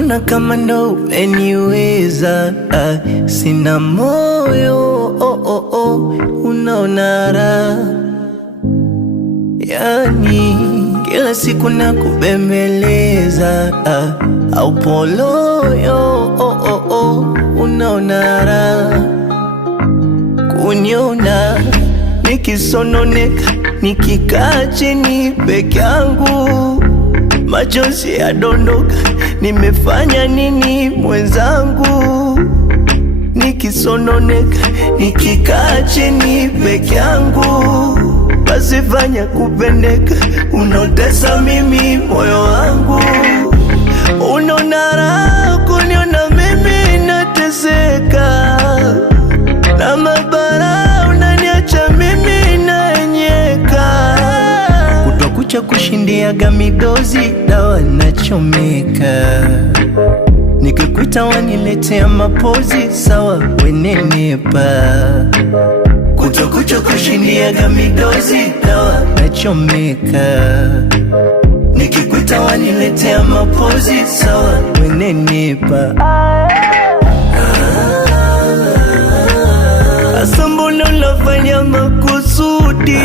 naona kama ndo umeniweza. Sina moyo, unaona raha. Yani kila siku nakubembeleza, au poloyo, unaona raha. Kuniona nikisononeka, nikikaa chini peke yangu, machozi yadondoka, nimefanya nini mwenzangu? Nikisononeka, nikikaa chini peke yangu, basi fanya kupendeka, unotesa mimi moyo wangu. Unaona raha kuniona mimi nateseka, na mabara unaniacha mimi naenyeka. Kutokucha kushindiaga midozi, dawa nachomeka. Nikikuita waniletea mapozi, sawa wenenepa. Kutokucha kushindiaga midozi, dawa nachomeka. Nikikuita waniletea mapozi, sawa wenenepa. Asa mbona unafanya makusudi?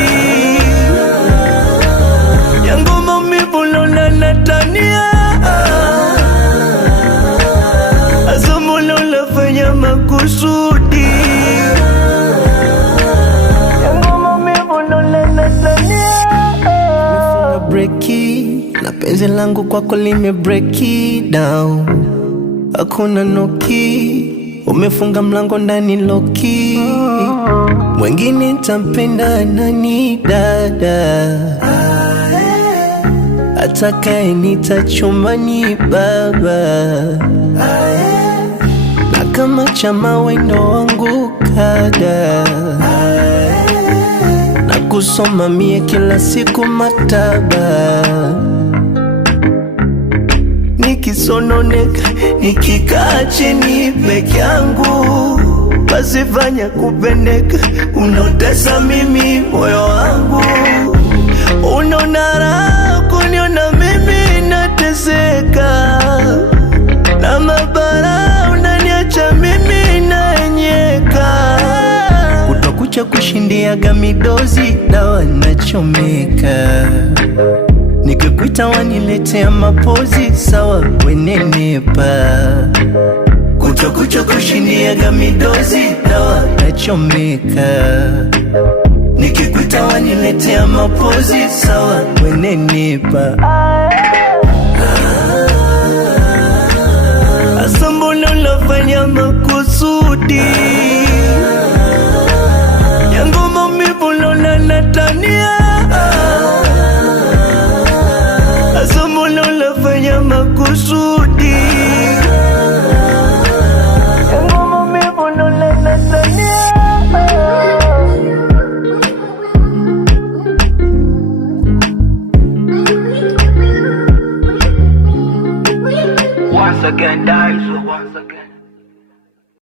Yangu maumivu unaona natania. Asa mbona unafanya makusudi? Yangu maumivu unaona natania. Nimefunga breki na penzi langu kwako lime break down. Hakuna noki, umefunga mlango ndani loki. Mwengine nitampenda nani dada? Atakaye nitachoma ni baba. Na kama chama wendo wangu kada, na kusoma mie kila siku maktaba. Nikisononeka, nikikaa chini peke yangu, basi fanya kupendeka, unotesa mimi moyo wangu. Unaona raha kuniona mimi nateseka, na mabara unaniacha mimi naenyeka. Kutokucha kushindiaga midozi, dawa nachomeka. Nikikuita waniletea mapozi, sawa wenenepa. Kutokucha kushindiaga midozi, dawa nachomeka. Nikikuita waniletea mapozi, sawa wenenepa.